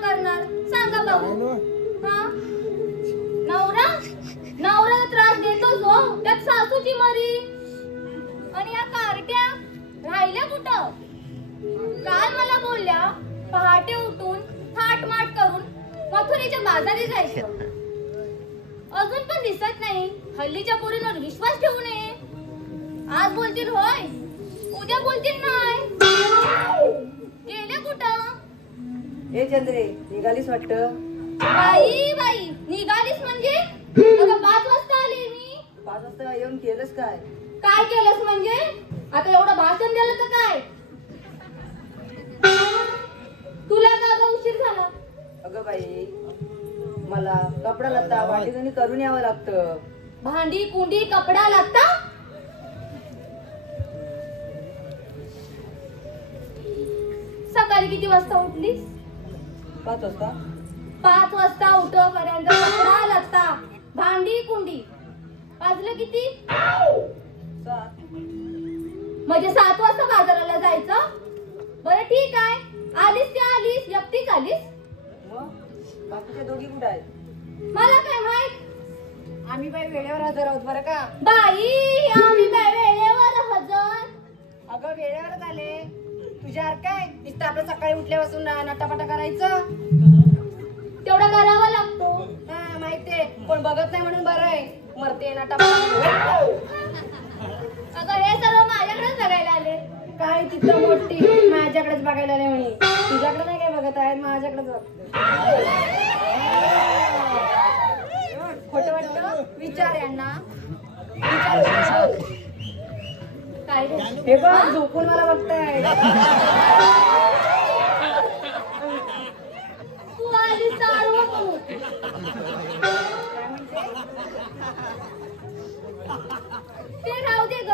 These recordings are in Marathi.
काम करणार सांगा बघू? हा नवरा नवऱ्याला त्रास देतोच हो, त्यात सासूची मरी. आणि या कारट्या राहिल्या कुठं? काल मला बोलल्या पहाटे उठून थाटमाट करून मथुरेच्या बाजारी जायचं. अजून पण दिसत नाही. हल्लीच्या पोरींवर विश्वास ठेवू नये. आज बोलतील होय, उद्या बोलतील नाही. गेले कुठं? हे चंद्रे निघालीस वाटतं? बाई बाई निघालीस म्हणजे? आता 5 वाजता आले मी. 5 वाजता येऊन केलंस काय? काय केलंस म्हणजे? आता एवढं भाषण दिलं तर काय? तुला का ग उशीर झाला? अगं बाई मला कपडा लत्ता वाटीगणी करून यावं लागतं. भांडी कुंडी कपडा लागता. सकाळी किती वाजता उठलीस? 5 वाजता. 5 वाजता उठोपर्यंत कपडा लागता भांडी कुंडी. वाजलं किती? 7. म्हणजे 7 वाजता बाजाराला जायचं. बरं ठीक आहे, आलीस ते आलीस, एकटीच आलीस. मग बाकीच्या दोघी कुठे आहेत? मला काय माहित. आम्ही बाई वेळेवर हजर आहोत बरं का? बाई आम्ही काय वेळेवर हजर? अगं वेळेवरच आले. तुझ्या काय नुसतं आपलं सकाळी उठल्यापासून नटापटा करायचं. तेवढा करावा लागतो. हा माहितीये, पण बघत नाही म्हणून बरं आहे. मरते नटापटा. अगं हे सर्व माझ्याकडेच बघायला आले. काय तिथं मोठी माझ्याकडेच बघायला आले म्हणे. तुझ्याकडे नाही काय बघत आहेत, माझ्याकडेच बघते. खोटं वाटतं? विचार यांना. काय रे? हे बघ झोपून मला बघताय. तू आलीस तर आडवं तू. ते राहू दे ग.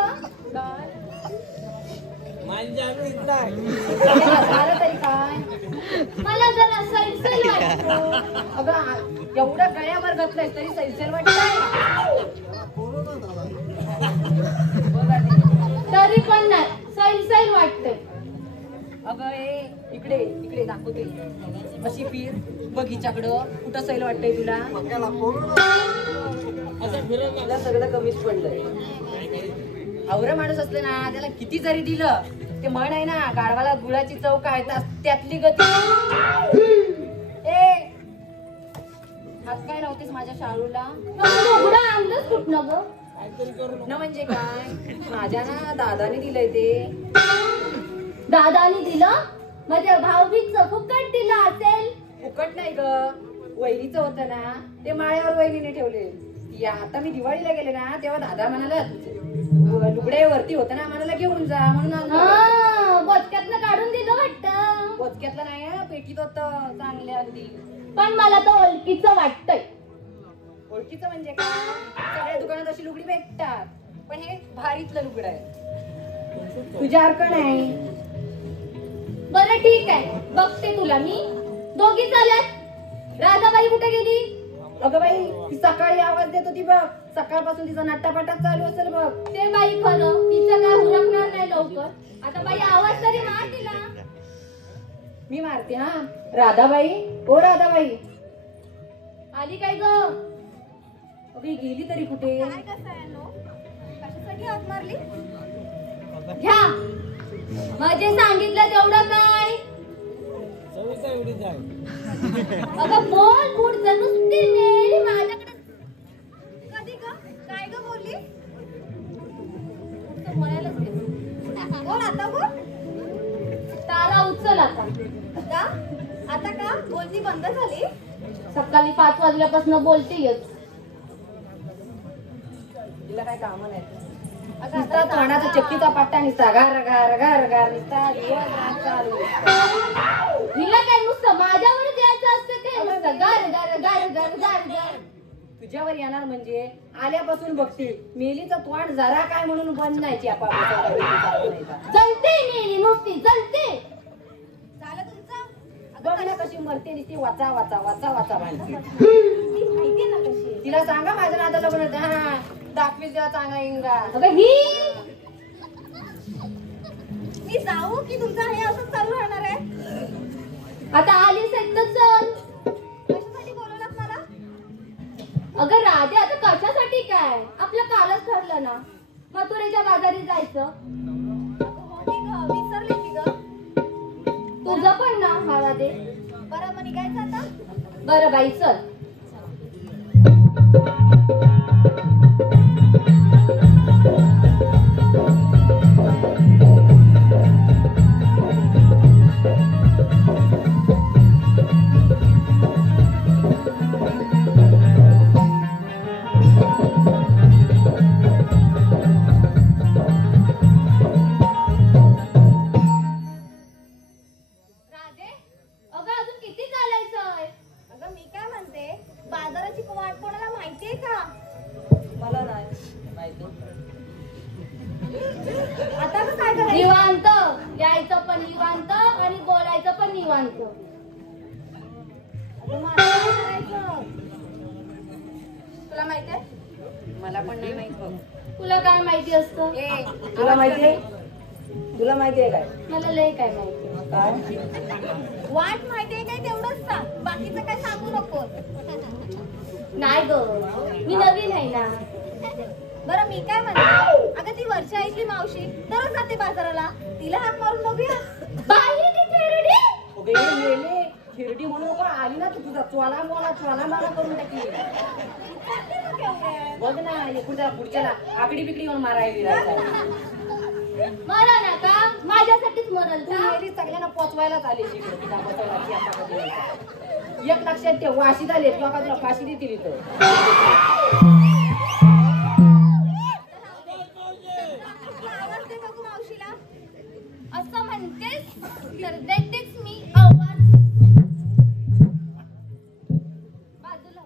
झालं तरी काय? मला जरा सैल वाटतो. अगं एवढं गळ्यावर घातलंय तरी सैल वाटतंय. तरी पण नाही सैल वाटतंय. अगं इकडे इकडे दाखवते. अशी फिर बघ हिच्याकडं. कुठं सैल वाटतंय तुला? तुला सगळं कमीच पडलंय. आवरं माणूस असले ना त्याला किती जरी दिलं ते म्हण आहे ना, गाढवाला गुळाची चव काय त्यातली गती. हात काय नव्हतेस माझ्या शाळूला? आणलंच कुठनं ग? न म्हणजे काय, माझ्या ना दादाने दिलंय ते. दादानी दिलं म्हणजे भाऊबीजचं फुकट दिलं असेल. फुकट नाही ग, वहिनीचं होतं ना ते माळ्यावर वहिनीने ठेवले. आता मी दिवाळीला गेले ना तेव्हा दादा म्हणाला लुगडे वरती होतं ना, म्हणाला घेऊन जा म्हणून. बोचक्यातलं काढून दिलं वाटतं. बोचक्यातलं नाही, पेटीत होतं चांगले अगदी. पण मला तर ओळखीचं वाटतंय. ओळखीचं म्हणजे काय? सगळ्या दुकानात अशी लुगडी भेटतात, पण हे भारीतलं लुगड आहे. तुझ्या अर्कण आहे. बरं ठीक आहे, बघते तुला मी. दोघी चालत. राधाबाई कुठे गेली? अगं बाई ती सकाळी आवाज देत होती बघ. सकाळपासून तिचा नट्टापटा चालू असेल बघ. ते बाई खरं तिचं काय हुरकणार नाही लवकर. आता बाई आवाज तरी मार तिला. मी मारते हा. राधाबाई, ओ राधाबाई. आली काय ग? अगं गेली तरी कुठे? कशासाठी हात मारली? घ्या म्हणजे सांगितलं तेवढं काय? अगं बोल पुढचं नुसती मेली माझ्याकडे. कधी ग काय ग बोलली? बोलायलाच बोल आता बोल. तारा उचल आता. आता का बोलती बंद झाली? सकाळी 5 वाजल्यापासून बोलतेयच. तिला काय काम नाही. नुसता तोंडाचा चक्कीचा पट्टा निसता गार गार गार गार निसता दिवस चालू. हिला काय नुसतं माझ्यावर द्यायचं असतं काय? नुसतं गार गार गार गार गार गार. तुझ्यावर येणार म्हणजे आल्यापासून बघते. मेलीचं तोंड जरा काय म्हणून बंद नाही. जलते मेली नुसती जलते. झालं तुमचं? बघ ना कशी मरते नुसती वाचा वाचा वाचा वाचा माहिती. माहिती ना कशी. तिला सांगा माझ्या नादाला लग्न होतं. हा दाखवी तिला चांगला इंगा. अगं मी जाऊ की तुमचं हे असं चालू राहणार आहे? आता आलीस तर चल. अगं राधे, आता कशासाठी काय? आपलं कालच ठरलं ना, मथुरेच्या बाजारी जायचं. विसरले की ग. तुझं पण ना हा राधे. बरं मग निघायचं आता. बरं बाई चल. निवांत यायचं पण निवांत आणि बोलायचं पण निवांत. तुला माहितीये? मला पण नाही माहित बघ. तुला काय माहिती असतं? तुला माहितीये? तुला माहितीये काय? मला लय काय माहिती. काय वाट माहितीये काय तेवढंच सांग, बाकीचं काय सांगू नको. नाही ग, मी नवीन आहे ना. बरं मी काय म्हणते, अगं ती वर्षा ऐकली मावशी दररोज जाते बाजाराला, तिला हाक मारून बघूया. बाई ती खेरडी. खिरडी म्हणून का आली ना तू, तुझा चोला मला करून टाकली. बघ ना एकुणच्या पुढच्याला आकडी बिकडी येऊन मारायला. मरा ना का, माझ्यासाठीच मरल का? सगळ्यांना पोचवायलाच आले एक लक्षात ठेव, वाशीत आले तुला का तुला फाशी देतील इथं. असं म्हणतेस तर देतेच मी आवाज. बाजूला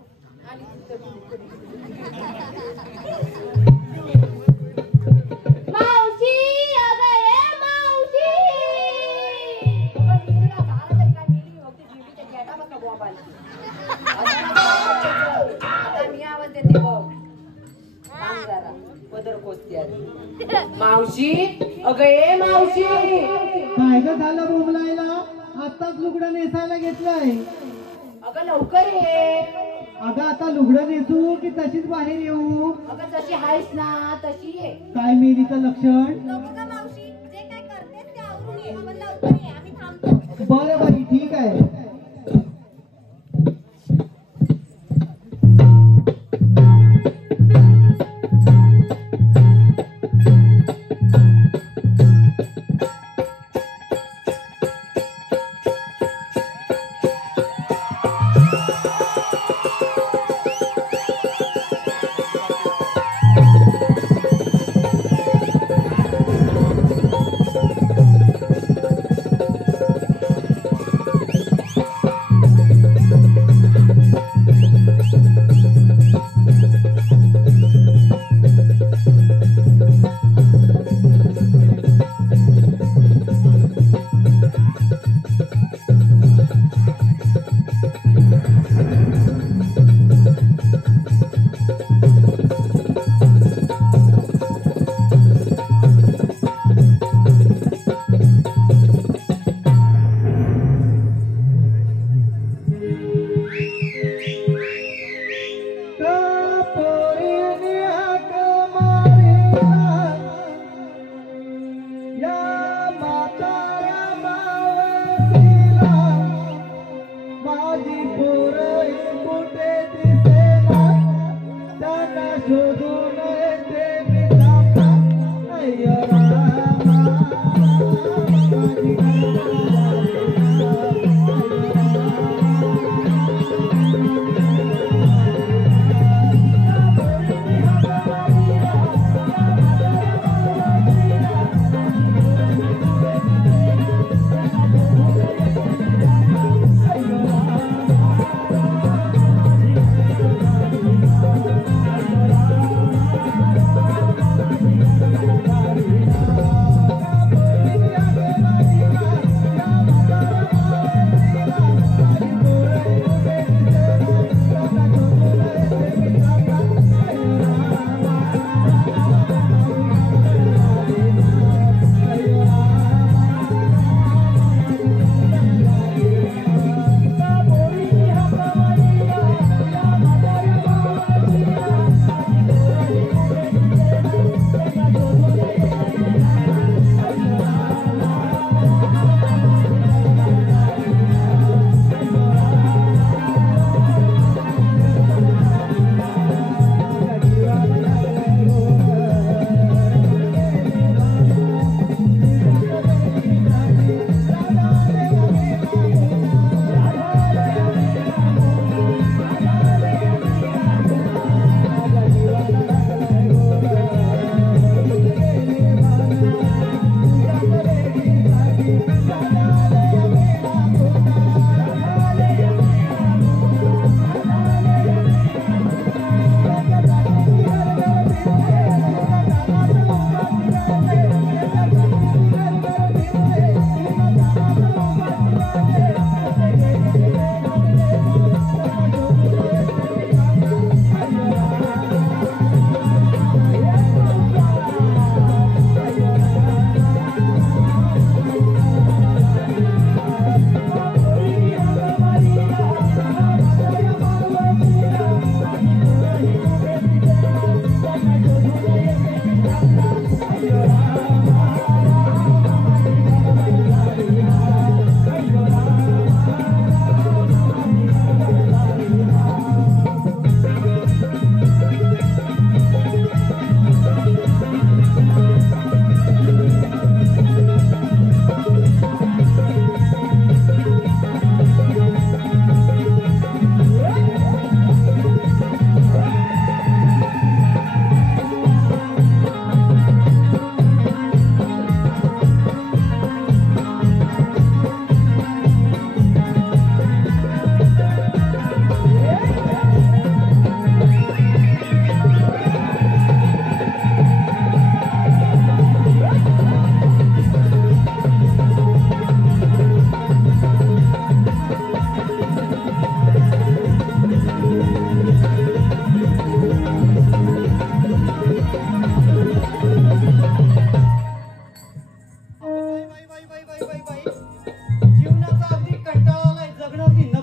मावशी, अगं ए मावशी. आता मी आवाज देते बघ. पदर कोसती मावशी, अगं ए मावशी. काय ग झालं बोंबलायला? आताच लुगडं नेसायला घेतलंय. अगं लवकर ये. अगं आता लुगडं नेसू की तशीच बाहेर येऊ? अगं जशी आहेस ना तशी ये. काय मेलीचं लक्षण? नको का मावशी, जे काय करतेस ते आवरून ये, पण लवकर ये, आम्ही थांबतो. बरं बाई ठीक आहे.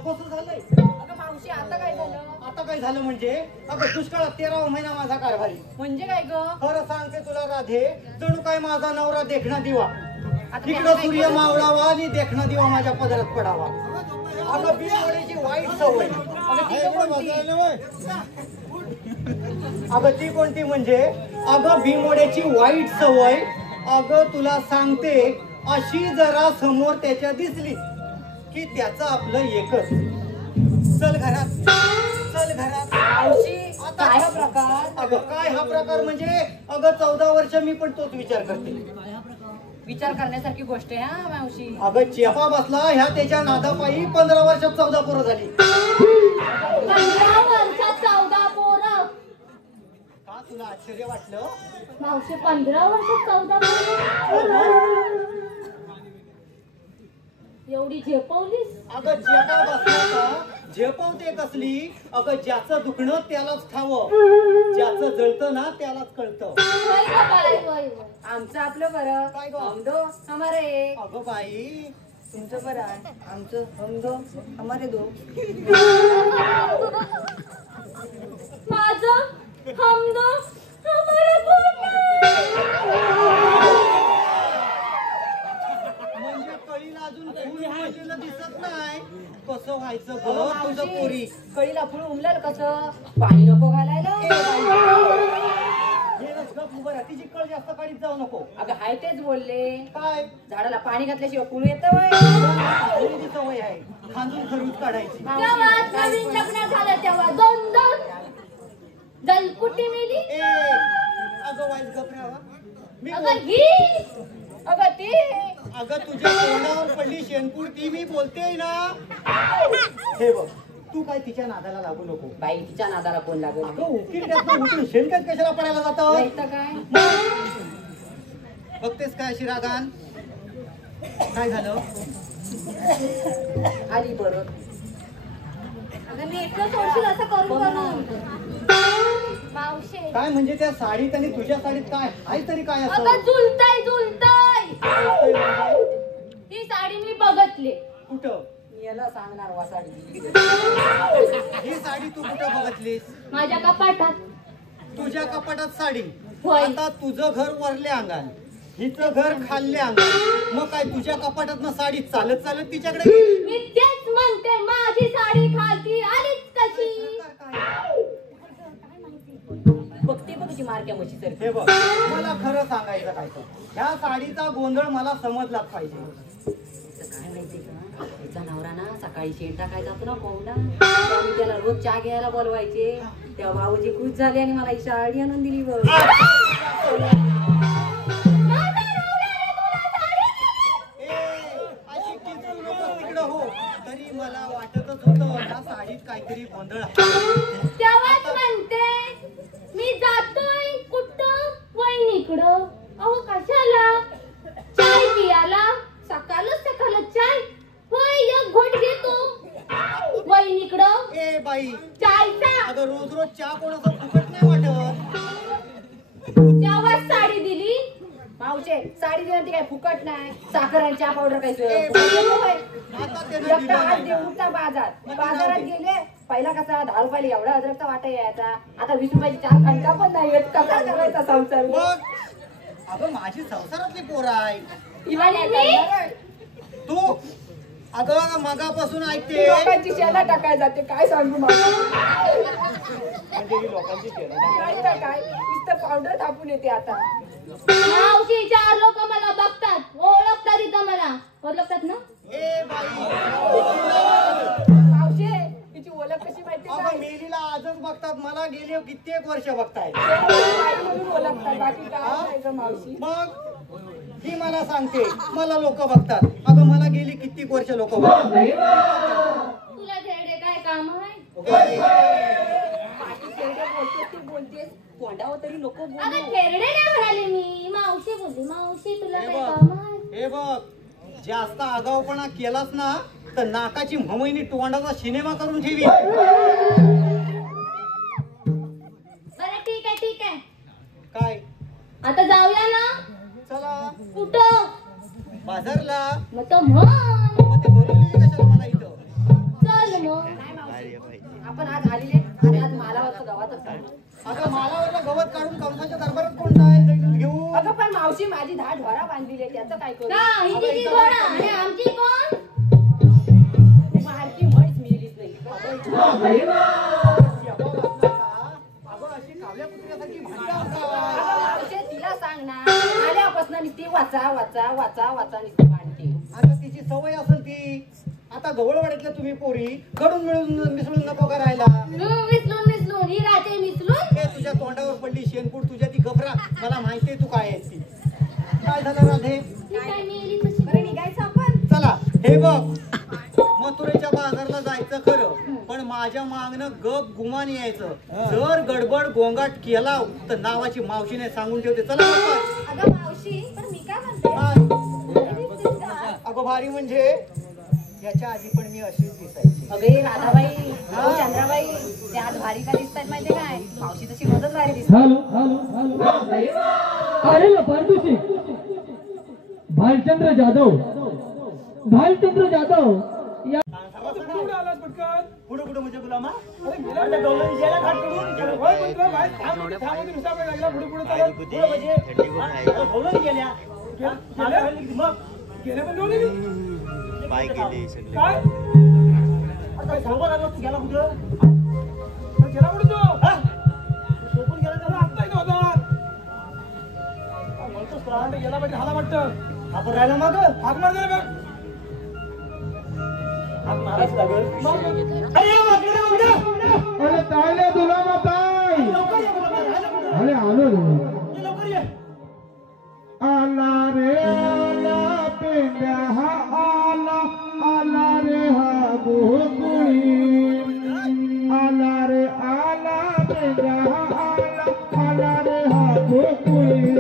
नकोस झालंय. अगं मावशी आता काय झालं? आता काय झालं म्हणजे अगं दुष्काळात 13वा महिना माझा कारभारी. म्हणजे काय ग? खरं सांगते तुला राधे, जणू काय माझा नवरा देखणा दिवा. आता इकडं त्याला सूर्य काय मावळावा आणि देखणा दिवा माझ्या पदरात पडावा. अगं बिनवड्याची वाईट सवय. अगं ती कोणती म्हणजे अगं भीमोड्याची वाईट सवय. अगं तुला सांगते, अशी जरा समोर त्याच्या दिसली की त्याचं आपलं एकच. चल घरात, चल घरात. मावशी काय हा प्रकार? अगं काय हा प्रकार म्हणजे अगं 14 वर्ष मी पण तोच विचार करते. विचार करण्यासारखी गोष्ट आहे हा मावशी. अगं चेपा बसला ह्या त्याच्या नादापायी 15 वर्षात 14 पोरं झाली. 15 वर्षात 14 पोरं. का तुला आश्चर्य वाटलं? मावशी 15 वर्षात 14 पोरं. एवढी झेपवलीस? अगं चेपा बसला का झेपवते कसली? अगं ज्याचं दुखणं त्यालाच ठावं, ज्याचं जळतं ना त्यालाच कळतं. वय गं बाई, वय वय. आमचं आपलं बरं. काय गं? हम दो हमारे एक. अगं बाई, तुमचं बरं आहे, आमचं हम दो हमारे दो. माझं हमदो हमारा कोण. म्हणजे कळीला अजून फुल उमललेलं दिसत नाही. कसं व्हायचं अगं गं तुझं मावशी, पोरी? कळीला फुल उमलेलं कसं? पाणी नको घालायला. हेच गप उभं राहा. तिची कळ जास्त काढीत जाऊ नको. अगं हाय तेच बोलले. काय झाडाला पाणी घातल्याशिवाय फुल येतं वय? खरेदी सवय आहे, खांदून खरूच काढायची. तेव्हा नवीन लग्न झालं तेव्हा 2 जलकुटी मिली. ए अगं वाईट गप राहावा. मी अगं बोल- ही अगं ती अगं तुझ्या तोंडावर पडली शेणपूर ती मी बोलतेय ना. हे बघ, तू काय तिच्या नादाला लागू नको. बाई तिच्या नादाला कोण लागेल? अगं उकिरड्यातनं उठून शेणखत कशाला पडायला जातं? नाही तर काय? बघतेस काय अशी रागान? काय झालं? आली बरं. अगं नेटलं सोडशील असं करून करून. मावशी काय म्हणजे त्या साडीत आणि तुझ्या साडीत काय आहे तरी काय असं? अगं झुलताय झुलताय. ही साडी मी बघतली. कुठं? मी याला सांगणार वा साडी. ही साडी तू कुठं बघितलीस? माझ्या कपाटात. तुझ्या कपाटात साडी. होय. आता तुझं घर वरल्या अंगान, हिचं घर खाल्ल्या अंगान. मग काय तुझ्या कपाटातनं साडी चालत चालत तिच्याकडे गेली? मी तेच म्हणते, माझी साडी खालती आलीच कशी. बघते बघ तुझी मारक्या म्हशी तर. हे बघ, मला खरं सांगायचं काय तर, ह्या साडीचा गोंधळ मला समजलाच पाहिजे. काय माहितीये का, तिचा नवरा ना सकाळी शेण टाकायचा जातो ना कोंबडा, तेव्हा मी त्याला रोज चहा घ्यायला बोलवायचे. तेव्हा भाऊजी खुश झाले आणि मला ही साडी आणून दिली बघ. अशी किचू नको तिकडं हो. तरी मला वाटतच होतं ह्या साडीत काहीतरी गोंधळ आहे. तेव्हाच म्हणते मी जातोय कुठं वहिनीकडं. अहो कशाला? चाय पियाला. सकाळ चाय. होय एक घोट घेतो वहिनीकडं. ए बाई, चायचा. अगं रोज रोज चहा कोणाचं फुकट नाही वाटत. तेव्हाच साडी दिली. मावशे साडी दिली ती काय फुकट नाही. साखर आणि चहा पावडर काय ए, आता त्यानं दिलं एकटा आज नाही. देऊचा बाजारात गेले. पहिला कसा 10 रुपयाला एवढा अद्रकचा वाटा यायचा. आता 20 रुपयाची 4 घंटा पण नाही येत. कसा करायचा संसार? मग अगं माझी संसारातली पोरं आहे. आणि मी तू अगं मगापासून ती ऐकते. लोकांची शेला टाकायला जाते. काय सांगू मला? म्हणजे ही लोकांची शेण. नाही तर काय नुसतं पावडर थापून येते आता. मावशी 4 लोक मला बघतात, ओळखतात इथं मला. ओळखतात ना? ए बाई, मावशे तिची ओळख कशी माहिती अगं काय? मेलीला आजच बघतात, मला गेले कित्येक वर्ष बघताय. बाई म्हणून ओळखतात. बाकी काय नाही गं मावशी. मग ही मला सांगते मला लोक बघतात. अगं मला गेली कित्येक वर्ष लोक बघतात. तुला धैर्य काय काम आहे? बाकी तेवढं बोलतेस ती बोलतेस. तोंडावर तरी लोक अगं खेरडे नाही म्हणाले मी. मावशी बोलली. मावशी तुला हे काय बघ, काम आहे? हे बघ, जास्त आगाऊपणा केलास ना तर नाकाची ममईनी तोंडाचा सिनेमा करून ठेवी. बरं ठीक आहे ठीक आहे. काय? आता जाऊया ना? चला कुठं? बाजारला. मग तर म्हण. मग ते बोलवली कशाला मला इथं? चल मग नाही मावशी, आपण आज आलेले आणि आज मालावरचं गव्हातच काढू. अगं मालावरलं गवत काढून कंसाच्या दरबारात कोण जाईल घेऊ? अगं पण मावशी माझी 10 ढोरा बांधलेली आहे, त्याचं काय करू? का हिची जी घोडा आणि आमची कोण? मारकी म्हैस मिळलीच नाही. अगं अशी कावल्या कुत्र्यासारखी भांडणं अगं असतात. मावशी, तिला सांग ना, आल्यापासून नुसती वाचा वाचा वाचा वाचा नुसती मांडते. आता तिची सवय असेल ती. आता गवळवाड्यातल्या तुम्ही पोरी घडून मिळून मिसळून नको करायला. मिसलून ही राहते मिसलून. हे तुझ्या तोंडावर पडली शेणपूट तुझ्या ती गफरा. मला माहितीये तू काय आहेस ती. काय झालं राधे? ती काय मिळाली तशी. बरं निघायचं आपण. चला हे बघ, मथुरेच्या बाजारला जायचं खरं, पण माझ्या मागणं गप गुमान यायचं. जर गडबड गोंगाट केला तर नावाची मावशीने सांगून ठेवते. चला लवकर. अगं मावशी, पण मी काय म्हणते, काय? अगं भारी म्हणजे याच्या आधी पण मी अशीच दिसायची. अगे राधाबाई, अहो चंद्राबाई, ते आज भारी का दिसतायत माहितीये काय? मावशी तशी मदत भारी दिसतात. हॅलो हॅलो हॅलो अरे पारदुशी भालचंद्र जाधव या पुढे कुठे म्हणजे गुलामा? बाय गेले सगळे काय सांगू लागला तू गेला कुठं? गेला कुठं तो? सोपून गेला त्याला आता म्हणतोस का? गेला पाहिजे हाला वाटतं. आपण राहिला मग हाक मार गेला बघ. हाक मारायच लागेल. अरे तायले तुला माताय लवकर ये गुलामा, राहिला कुठं? अरे आलो रे ये लवकर ये. आला रे आला पेंड्या हा आला रे हा गोकुळी आला रे आला पेंड्या हा आला रे हा गोकुळी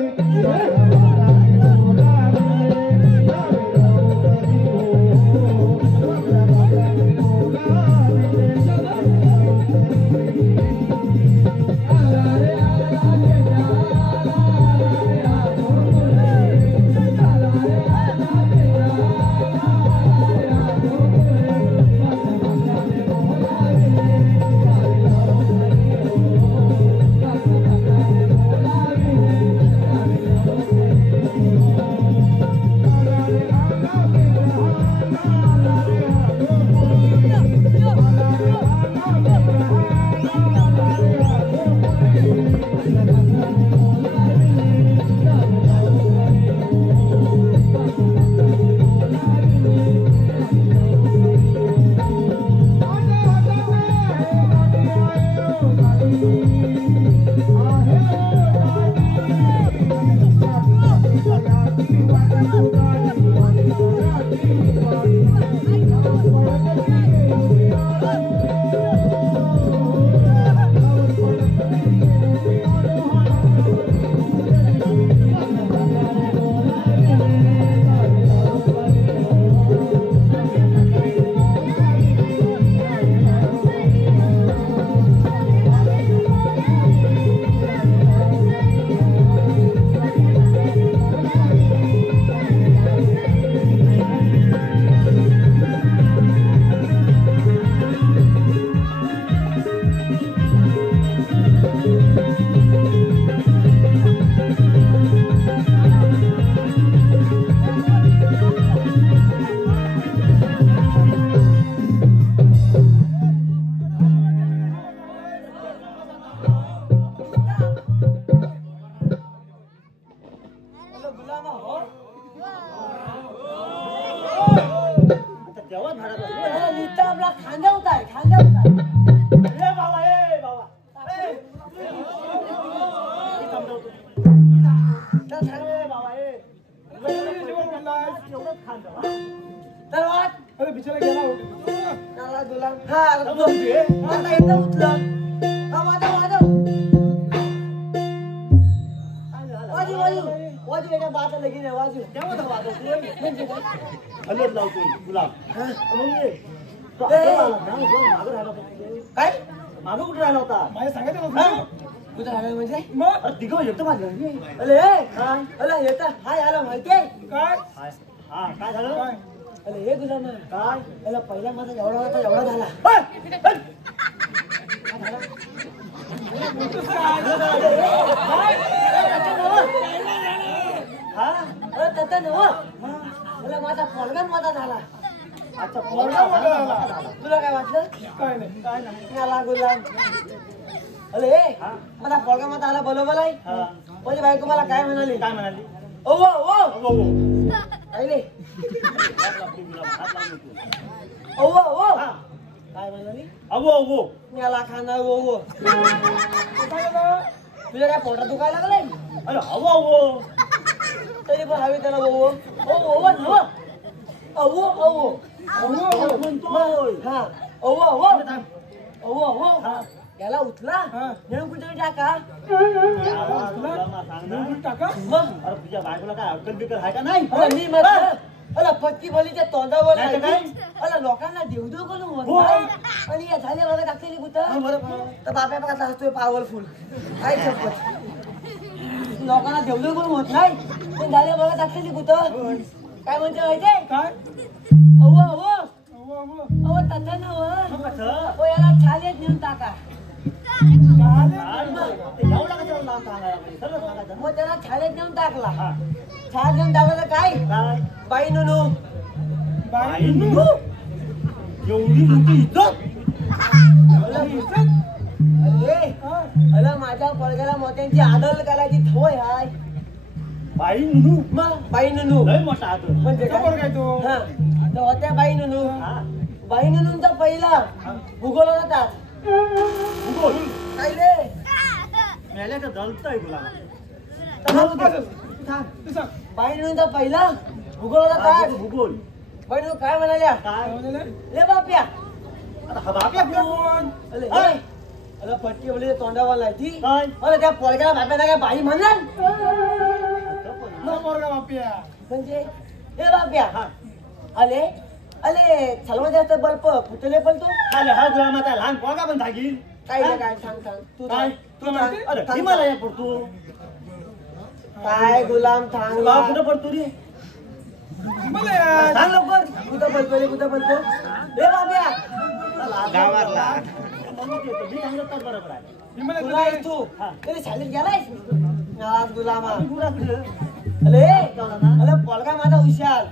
काय मागं कुठे राहिला होता? माझ्या सांगायचं कुठे राहिला म्हणजे मग दिगो येतो माझं. अरे काय अरे येता हाय आला माहितीये काय? हा काय झालं? अरे हे गुलामा काय त्याला पहिला माझा एवढा होता एवढा झाला हा अरे तसं नव मला माझा पोरगा माझा झाला अच्छा पोरगा मोठा झाला. तुला काय वाटलं काय नाही मला गुलाम अरे मला पोरगा माझा आला बरोबर आहे हा माझी बायको मला काय म्हणाली काय म्हणाली ओ ओ अहो हो आईले हात लावून नको. ओ ओ हा. काय म्हणाली अहो अहो मला खाना ओ तुझ्या काय पोटात दुखायला लागलंय अरे अहो अहो तरी पण हवी त्याला ओ ओ ओ नव अहो अहो अहो म्हणतोय हा अहो अहो अहो अहो हा. याला उठला नेऊन कुठे टाका टाका मग अरे तुझ्या बायकोला काय अक्कल बिकल आहे का नाही अरे मी मग अला पक्की बलीच्या तोंडावर नाही तर काय? अला लोकांना देवदेव करून हो. म्हणतात आणि या झाल्या बघा टाकलेली कुठं तर बाप्या बघा असतोय पॉवरफुल काय शपथ लोकांना देवदेव करून होत नाही पण झाल्या बघा टाकलेली कुठं काय म्हणते माहितीये काय अहो अहो अहो तथा नव हो याला छालेत नेऊन टाका एवढा कशाला लांब सांगायला पाहिजे सगळं सांगायचं मग त्याला छालेत नेऊन टाकला हा छाल नेऊन टाकलं तर काय काय बाई नुनू बाई नु एवढी मोठी इज्जत अरे अरे माझ्या पोरग्याला मोत्यांची आदल करायची सवय हाय बाई नुनू मग बाई नुनू लय मोठा आदर म्हणजे काय? हा तर होत्या बाई नुनू हा बाई नुनूंचा पहिला भूगोल होता त्यात भूगोल काय रे मेल्याचं दलतंय तुला बाई नुनूंचा पहिला भूगोल होता त्यात भूगोल बाई नुनू काय म्हणाल्या काय ले बाप्या आता हा बाप्या कोण अरे हा? अरे पटकी बोलली तोंडावर लायती काय अरे त्या पोरग्याला बाप्याला काय बाई म्हणाल म्हणजे हे बाप्या हा अले अले चलवा जास्त बल्प फुटले पण तो आले हा तुला माता लहान पोरगा पण धागील काय नाही काय सांग सांग तू काय सांग. तू म्हणते अरे हिमालया पडतो काय गुलाम गाव थांग कुठं पडतो रे सांग लवकर कुठं बोलतो रे कुठं बोलतो हे बाप्या गावाला मी सांगत बरोबर आहे तुला आहेस तू हा. तरी शाळेत गेलायस आज गुलामा गुराखलं. अरे अरे पोलगा माझा हुशार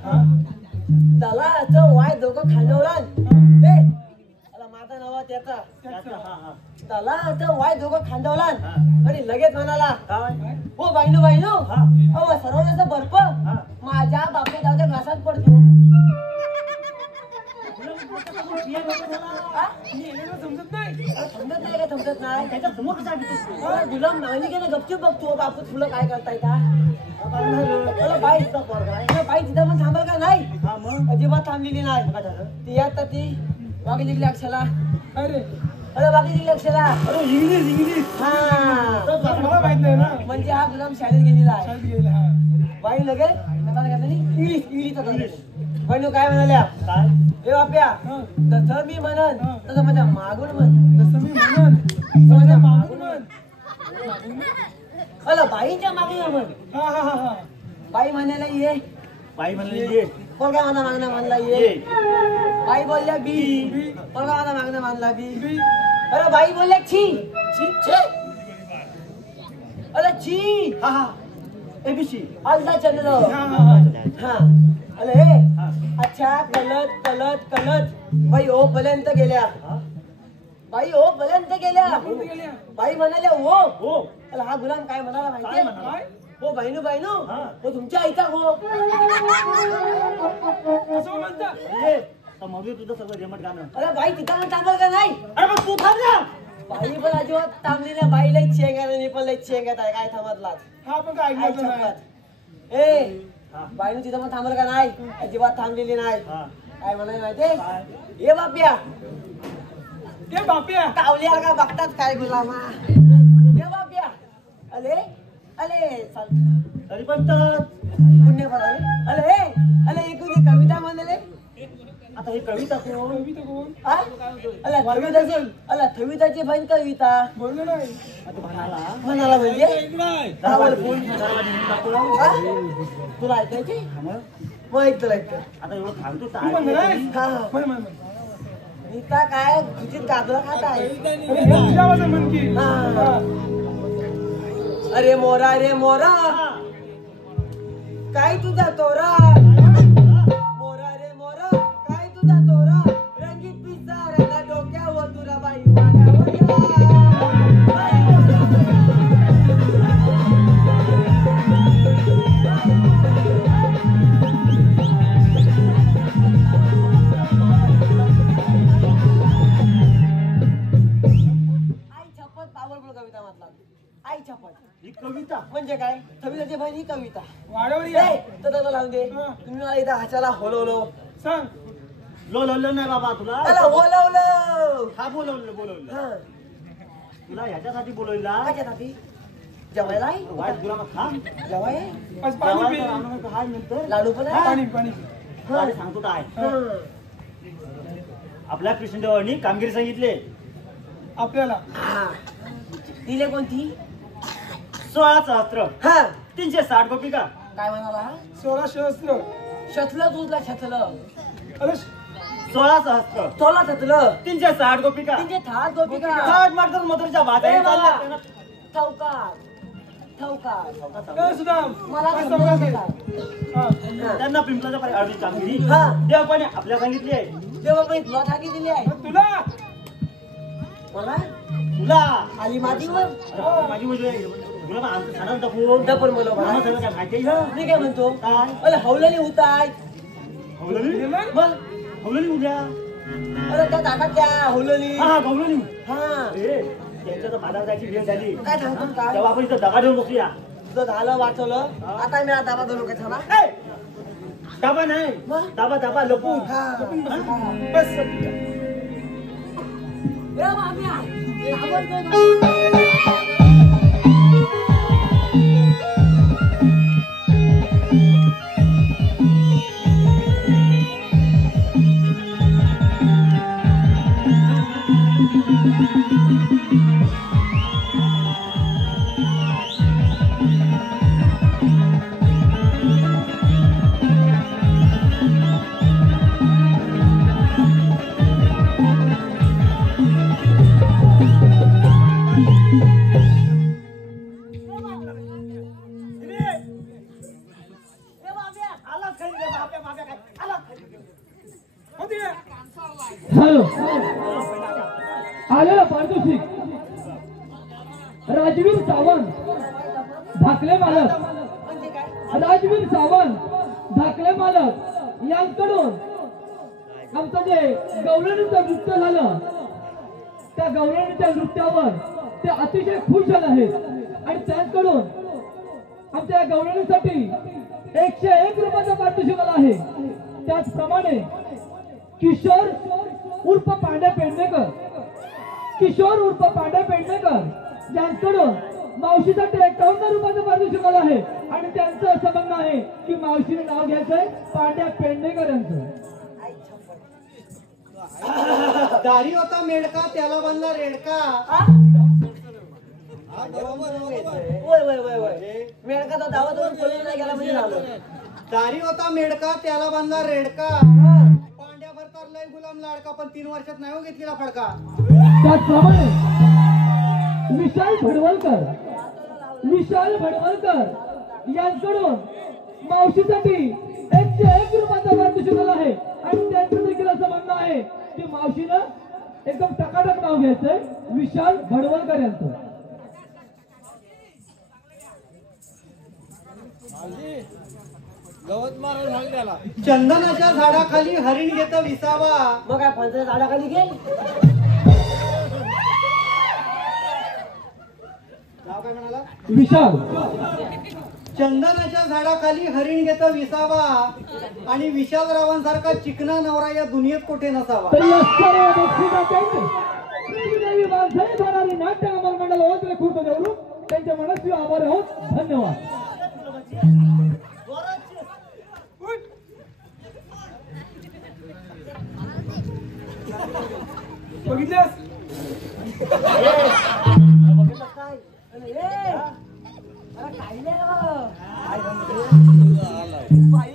त्याला असं वाय दोघं खांडवला अला माझा नवा त्याचा त्याचं, हा, हा. त्याला असं वाय दोघं खांडवला हा. आणि लगेच म्हणाला काय? हो बाईनू बाईनू हा. अहो सर्व जास्त बर्फ हा. माझ्या बापे जाऊच्या ग्लासात पडतो हा? समजत नाही का समजत नाही त्याच्या समोर कसा दिसतो? अरे गुलाम मागणी गेलं गपचूप बघतो बापू फुलं काय करताय का अरे बाई अरे बाई तिथं पण थांबल का नाही हा मग अजिबात थांबलेली नाही काय झालं? ती आता ती वाघ जिंकली अक्षला अरे अरे वाघ जिंकली अक्षला अरे इंग्लिश हा मला माहित नाही ना म्हणजे हा गुलाम शाळेत गेलेला आहे बाई लगेच इंग्लिश बहिणू काय म्हणाल्या काय हे बाप्या तसं मी म्हणन तसं माझ्या मागून म्हण तसं मी म्हणन माझ्या मागून म्हण अला बाईच्या मागे म्हण बाई म्हणायला ये बाई म्हणली ये पोरगा माझा मागणं म्हणला ये ये बाई बोलल्या बी पोरगा माझा मागणं मानला बी अरे बाई बोलल्या छी छी छी अरे छी हा हा एबीसी आलता चंद्र हा अरे हा अच्छा कलत कलत कलत बाई ओ पर्यंत गेल्या बाई ओ पर्यंत गेल्या बाई म्हणाल्या ओ हो अला हा गुलाम काय म्हणाला काय माहितीये म्हणाला? हो बहिणू बहिणू हा. हो तुमच्या आईचा हो ये तर मग तुझं सगळं रेमट गाणं अरे बाई तिथं पण चांगलं का नाही अरे मग तू थांब ना बाई पण अजिबात थांबली नाही बाई लई चेंग आहे आणि पण लई चेंग आहे काय थांबतलाच हा पण काय काय शपथ ए हा. बाईनं तिथं पण थांबलं का नाही अजिबात थांबलेली नाही हा काय म्हणाय माहितीये काय? ये बाप्या ते बाप्या कावल्याला का बघतात काय गुलामा ये बाप्या अले अले चाल तरी पण तर पुण्य पडाले अले अले एकूण कविता म्हणाले आता ही कविता कोण हा? अला कविताची अला कविताची बहीण कविता बोललो नाही आता म्हणाला म्हणाला म्हणजे दहावर फोन हा? तुला ऐकायची मग ऐकतो आता एवढं सांगतो तू म्हणणार आहेस? हा म्हण. नीता काय तुझी गाजरा खात आहे तुझ्या आवाजात म्हण की. हा. अरे मोरा काय तुझा तोरा मोरा रे मोरा काय तुझा तोरा रंगीत पिसा रंगा डोक्यावर तुरा बाई कविता म्हटला आई छापट ही कविता म्हणजे काय कविताची बहीण ही कविता वाड्यावर या. तर लावून दे तुम्ही मला इथं हाच्याला होलवलो सांग. लोलवलं नाही बाबा तुला मला होलवलं हा बोलवलं हा तुला ह्याच्यासाठी बोलवला माझ्यासाठी जेवायला आहे वाईट तुला मग थांब जेवाय आज पाणी जेवायला पी. तर आणू नका, हाय नंतर लाडू पण आहे पाणी पाणी. अरे सांगतो काय हं. आपल्या कृष्णदेवानी कामगिरी सांगितले आपल्याला हा. दिले कोणती 16 सहस्त्र हा 360 गोपिका काय म्हणाला 16 सहस्त्र. शतलं तुझला शतलं अरे 16 सहस्त्र तोला शतलं 360 गोपिका तिथे थाट गोपिका थाट मारतात मधुरच्या ए बाबा. भाता ठवकार ए सुदाम. मला काय समजलं समजलं? नाही. हा. हा. त्यांना पिंपळाच्या पारी आडवी कामगिरी हा. देवपाने आपल्या सांगितली आहे तेव्हा पण तुला थाकी दिली आहे मग तुला मला तुला आली मातीवर अरे, माझी म्हणजे तुला मग आमचं सांगा दाखवून डपर मला आम्हाला सगळं काय माहिती आहे का? मी काय म्हणतो काय अरे हवलनी होताय हवलनी मग हवलनी उद्या अरे त्या ताटात त्या हवलनी हा गवलनी हा ए त्यांच्या तर बाजार जायची वेळ झाली काय सांगतो काय तेव्हा आपण इथं दगा ठेवून बसूया तुझं झालं वाचवलं आता मी दाबा दोन काय थांबा ए, दाबा नाही मग? दाबा लपून हा. बस. ए बाब्या, ताबडतोब होती आहे. हॅलो आलेला पारितोषिक राजवीर सावंत धाकले मालक म्हणजे काय राजवीर सावंत धाकले मालक यांकडून आमचं जे गवळणीचं नृत्य झालं त्या गवळणीच्या नृत्यावर ते अतिशय खुश झाले आहेत आणि त्यांकडून आमच्या या गवळणीसाठी 101 रुपयाचं पारितोषिक आलं आहे. त्याचप्रमाणे किशोर उर्फ पांड्या पेडणेकर किशोर उर्फ पांड्या पेडणेकर यांकडून मावशीसाठी 51 रुपयाचं पारितोषिक आलं आहे आणि त्यांचं असं म्हणणं आहे की मावशीने नाव घ्यायचंय पांड्या पेडणेकर यांचं. दारी होता मेडका त्याला बांधला रेडका. वय वय वय वय मेळका तो दावतवर बोलून नाही गेला म्हणजे झालं दारी होता मेडका त्याला बांधला रेडका. पांड्या भरतार लय गुलाम लाडका पण 3 वर्षात नाही हो घेतलेला फडका. त्याचप्रमाणे विशाल भडवलकर यांकडून मावशीसाठी 101 रुपयाचं पारितोषिक आलं आहे आणि त्यांचं देखील असं म्हणणं आहे की मावशीनं एकदम टकाटक नाव घ्यायचंय विशाल भडवलकर यांचं. चंदनाच्या झाडाखाली हरिण घेत विसावा. मग काय पंचायत झाडाखाली गेल नाव काय म्हणाला? विशाल चंदनाच्या झाडाखाली हरिण घेत विसावा आणि विशालरावांसारखा चिकना नवरा या दुनियेत कुठे नसावा. तर या सर्व बक्षिसांचे श्रीदेवी वारसाई भरारी नाट्य अमर मंडळ ओळखले खुर्द देवरू त्यांच्या मनस्वी आभार आहोत. धन्यवाद. बघितल्यास काय ए अरे काय बाई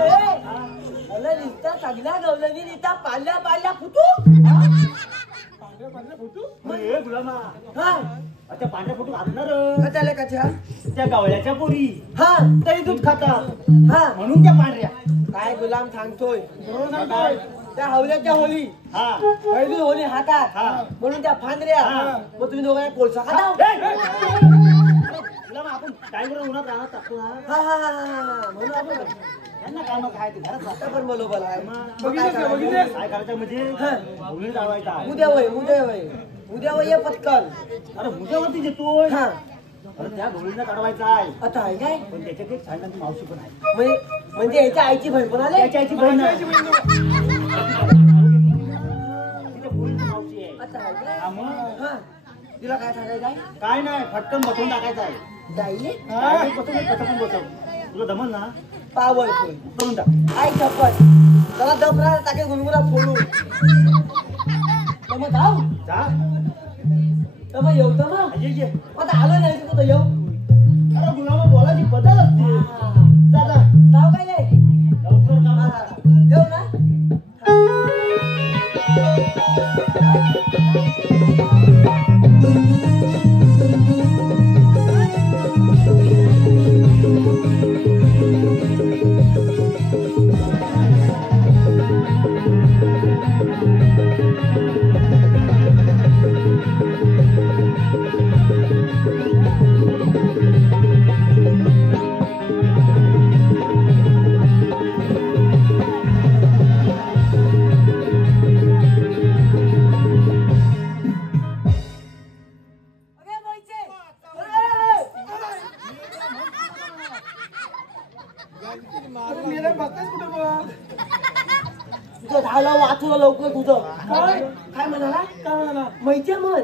अरे निस्ता सगळ्या गवलनी निस्ता पाल्या पाल्या फुटू गुलामा हा त्या पांढऱ्या फोटो घालणार त्याला कशा त्या गवळ्याच्या पोरी हा तरी दूध खातात हा म्हणून त्या पांढऱ्या काय गुलाम सांगतोय त्या हवल्याच्या होली हा हळदी होली हातात हा. म्हणून त्या फांदऱ्या मग तुम्ही दोघांना कोळसा खाता गुलामा आपण टाईमवर उन्हात राहणार टाकतो ना हा हा हा हा म्हणून आपण यांना काम काय ते घरात आता पण बरोबर आहे मग काय बघितलंस का, करायचं? बघितलंस? काय करायचं म्हणजे धुळी जाळवायचा आहे. उद्या वय ये पटकन अरे उद्यावरती येतोय हा अरे त्या धुळीला काढवायचा आहे आता आहे काय पण त्याच्यात एक छान मावशी पण आहे म्हणजे याच्या आईची बहीण पण आले त्याच्या आईची बहीण आहे. तिच्या पोरीची मावशी आहे आता आहे काय हा मग हा तिला काय सांगायचं आहे काय नाही फटकन बसवून टाकायचं आहे जाईल काय बसवून कसं पण बसव तुला जमल ना पावरफुल करून टाक आई चप्पल त्याला दमरा टाके गुणगुणा फोडू तर मग जाऊ जा तर मग येऊ तर मग ये आता आलो नाही तू तर येऊ अरे गुलामा बोलायची पद्धत असते जा जा जाऊ काय नाही लवकर हा, काम हा. येऊ ना अरे बाईचे मेला बघताच कुठं बघ तुझं झालं वाचलं लवकर तुझं काय काय म्हणाला काय म्हणाला मैचे म्हण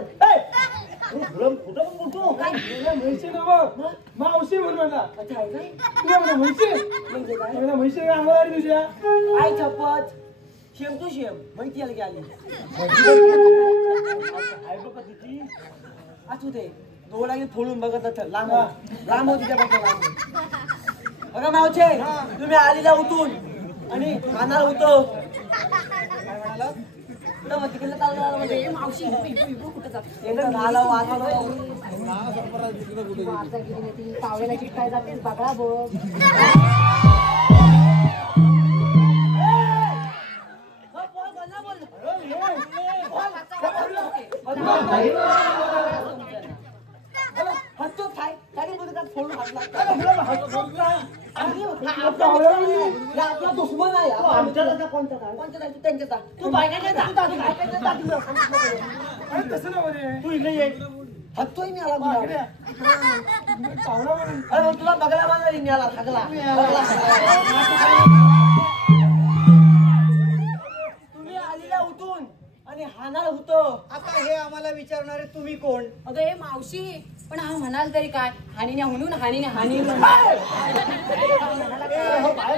गुलाम कुठं पण बोलतो मेला म्हैशी ना बघ मावशी म्हणून म्हणला अच्छा आहे काय तुला म्हणा म्हैशी म्हणजे काय म्हणा म्हैशी अंगावर आली तुझ्या आई चप्पत शेम तू शेम माहिती आली आली आहे बघा तुझी असू दे डोळ्याने फोडून बघत तर लांब हो. लांब हो तिच्या बघा लांब हो. बघा मावचे तुम्ही आलीला उठून आणि खाणार होतो काय म्हणाला तर मग तिकडे चाललं म्हणजे मावशी कुठं जात झाला वाजवलं पावलेला चिटकाय जातेस बागळा बघ हसतो काय काय फोडून हसला आपला दुश्मन आहे आमच्या कोणता काय कोणत्या जायचं त्यांच्या जा तू बायकाच्या जा तू बायकाच्या जा तिकडं. अरे तसं ना मध्ये तू इकडे ये हसतोय मी आला गुलाब. पाहुणा म्हणून अरे मग तुला बघला मला मी आला सगळा तुम्ही आलेला उठून आणि हाणार होतो आता हे आम्हाला विचारणारे तुम्ही कोण अगं हे मावशी पण हा म्हणाल तरी काय हानीने म्हणून हानीने हानी बाहेर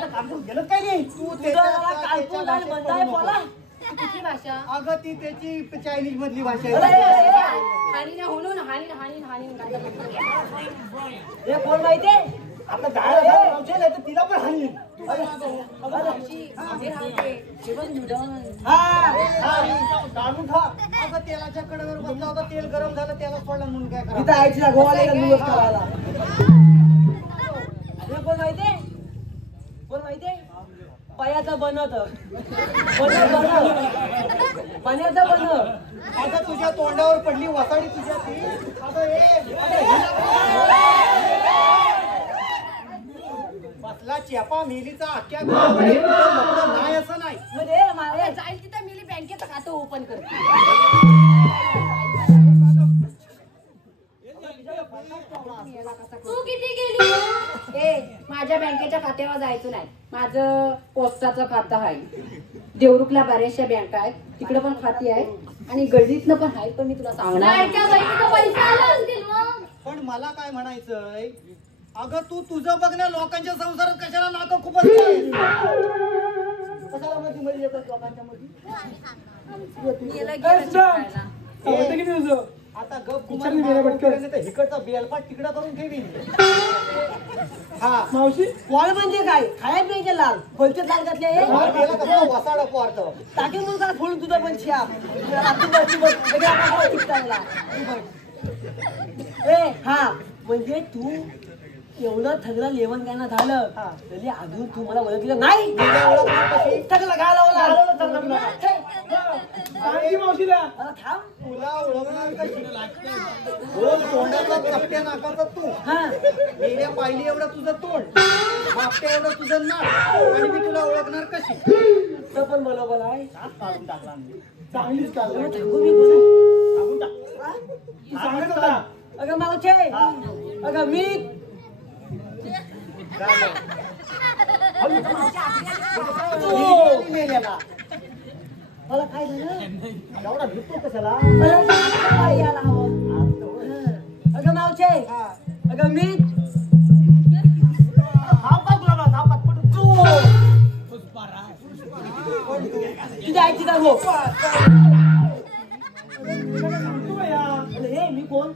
काम करून गेलं काय रे तू तुझं मला कालपून आणि बंदाय बोला कुठली भाषा अगं ती त्याची चायनीज मधली भाषा अरे, आहे हानीने म्हणून हानी हानी हानी हे कोण माहितीये आपलं जायला नाही तर तिला पण हानी काढून खा अगं तेलाच्या कडेवर बसला होता तेल गरम झालं त्याला सोडलं म्हणून काय इथं करा आईची गोवाला दिवस करायला हे कोण माहितीये कोण माहितीये पायाचं बनत पाण्याचं बन आता तुझ्या तोंडावर पडली वसाडी तुझ्या ती बसला चेपा मिलीचा अख्ख्या नाही असं नाही म्हणजे जाईल तिथं मिली बँकेचं खातं ओपन करते तू किती गेली ए माझ्या बँकेच्या खात्यावर जायचं नाही माझं पोस्टाचं खातं आहे देवरुखला बऱ्याचशा बँका आहेत तिकडे पण खाती आहेत आणि गल्लीतनं पण आहे पण मी तुला सांगणार लाडक्या बहिणीचा पैसा आला असतील मग पण मला काय म्हणायचंय अगं तू तुझं बघ ना लोकांच्या संसारात कशाला नाक खूप कशाला मध्ये मध्ये येतात लोकांच्या मध्ये गेलं गेलं चिपकायला. आवडतं किती तुझं आता गप कुठच्या गेल्या पटकन? इकडचा बेलपाट तिकडा करून ठेवी. हा मावशी वाळ म्हणजे काय खायला पाहिजे लाल खोलचे लाल घातले हे वसाडा पोरतो. टाकी मुलगा फोडून तुझा पण छाप हा म्हणजे तू एवढं थगला लेवण गाणं झालं तरी अजून तू मला ओळखलं नाही. थगला घा लावला सांगी मावशीला थांब तुला ओळखणार कशी? रोज तोंडाचा चपट्या नाकाचा तू, मेल्या पाहिली एवढं तुझं तोंड, मागच्या एवढं तुझं नाक, आणि मी तुला ओळखणार कशी? तो पण बरोबर आहे. चांगलीच काल थांबू मी बोलू सांगत होता. अगं मावचे अगं मी मेल्याला मला काय झालं एवढा भिजतो कशाला? अगं मावचे अगं मी तुझ्या आईची का हो मी कोण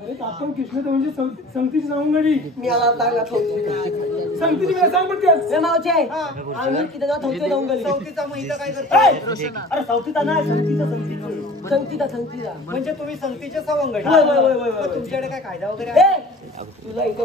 अरे आपण कृष्ण म्हणजे संगतीची जाऊन गडी मी आला सांगत होतो संगतीची मला सांग पटकन. हे मावचे आम्ही किती जाऊ थोडे जाऊन गेली चौथीचा महिना काय करतो? अरे चौथीचा नाही संगतीचा म्हणजे तुम्ही संगतीचे सवंगडी. होय, होय, होय, होय, होय. मग तुमच्याकडे काय कायदा वगैरे आहे? तुला इथं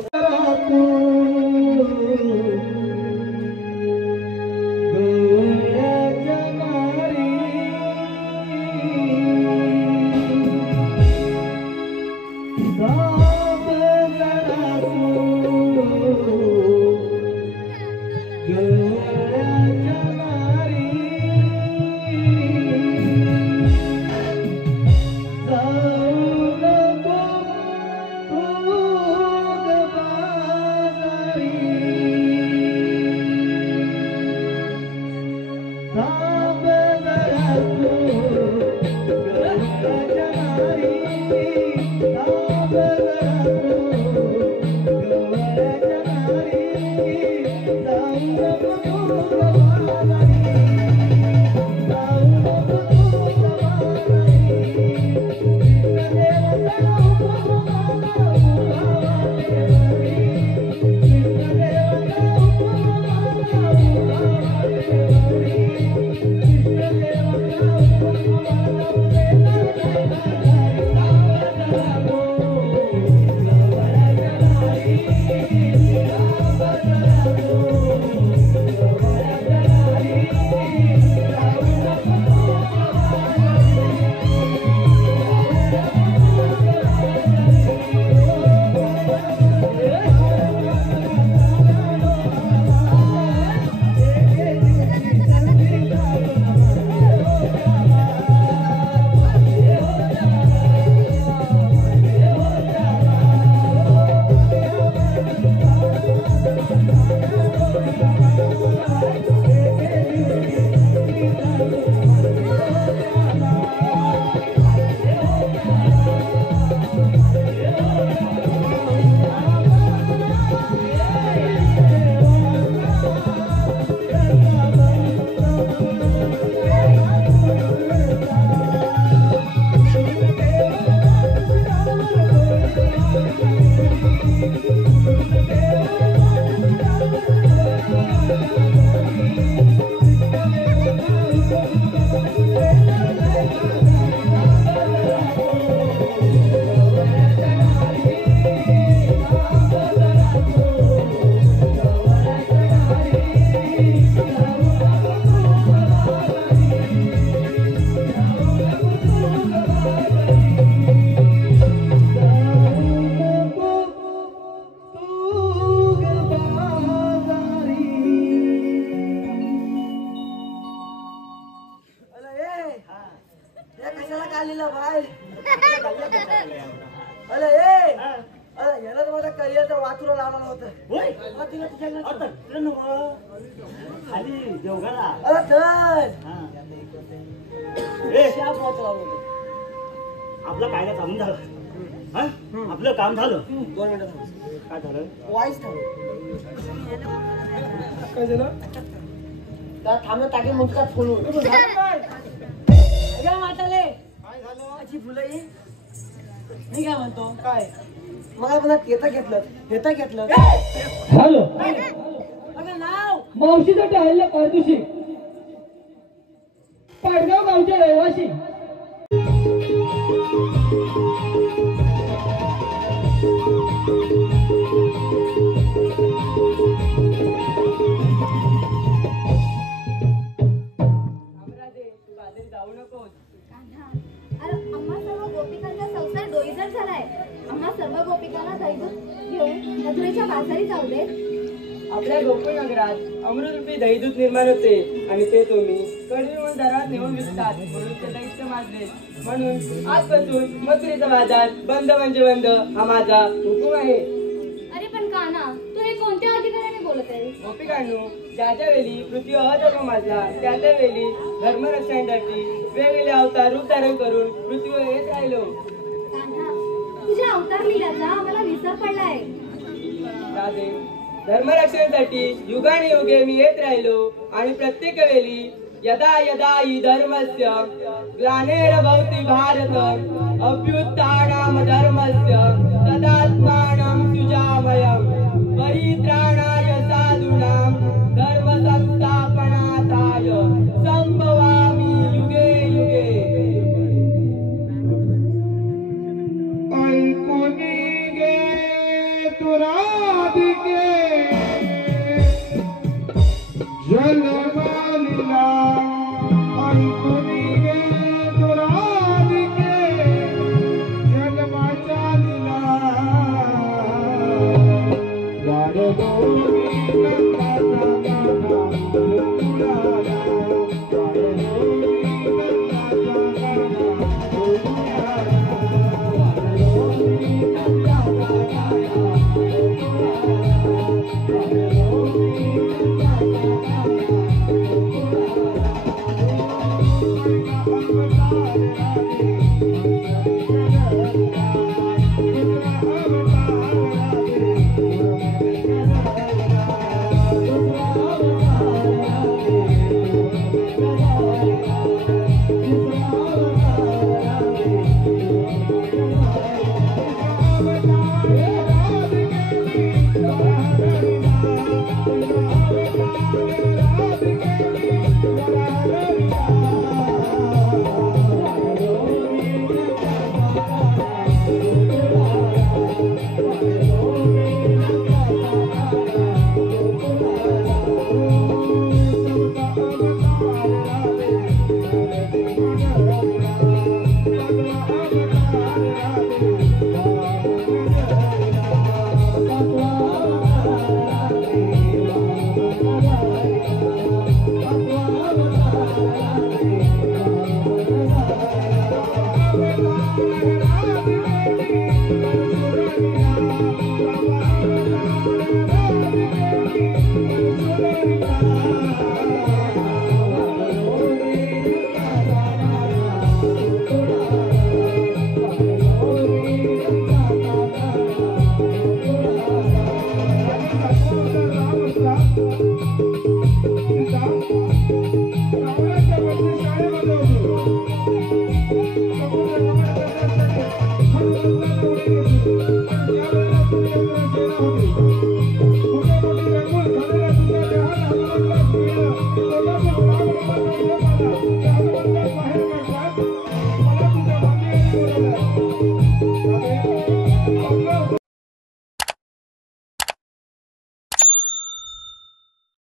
आपलं काय थांबून झालं. आपलं काम झालं. 2 मिनिटं काय झालं? वाईस थांब काय झालं? त्या थांबलं टाकी मुंडकात फोडून काय माताले काय झालं? अशी फुलं ही मी काय म्हणतो काय मला मला तेता घेतलं हेता घेतलं हॅलो अगं नाव मावशीसाठी आलेल्या पारदुशी पाडगाव गावच्या रहिवाशी अरे आम्हा सर्व गोपिकांचा संसार डोईजर झालाय. आम्हा सर्व गोपिकांना दैदूत घेऊन मथुरेच्या बाजारी जाऊ दे. आपल्या गोकुळ नगरात अमृतरूपी दहीदूत निर्माण होते आणि ते तुम्ही कडीवरून दारात नेऊन विकतात म्हणून ते दैत्य माजले. म्हणून आजपासून मथुरेचा बाजार बंद म्हणजे बंद हा माझा हुकूम आहे. अरे पण काना तू हे कोणत्या अधिकाराने बोलत आहे? गोपिकांनो ज्याच्या वेळी पृथ्वी अधर्म माजला त्या वेळी धर्मरक्षणासाठी वेगवेगळे अवतार रूप धारण करून पृथ्वीवर येत राहिलो. कान्हा तुझ्या अवतार लिहिल्याचा आम्हाला विसर पडलाय. राधे धर्मरक्षणासाठी युगाने युगे मी येत राहिलो आणि प्रत्येक वेळी यदा यदा हि धर्मस्य ग्लानिर्भवति भारत अभ्युत्थानं धर्मस्य तदात्मानं सृजाम्यहं परित्राणाय साधूनां धर्म संस्थापनार्थाय संभवामि युगे युगे. ऐकुनी गे तुराधिके जल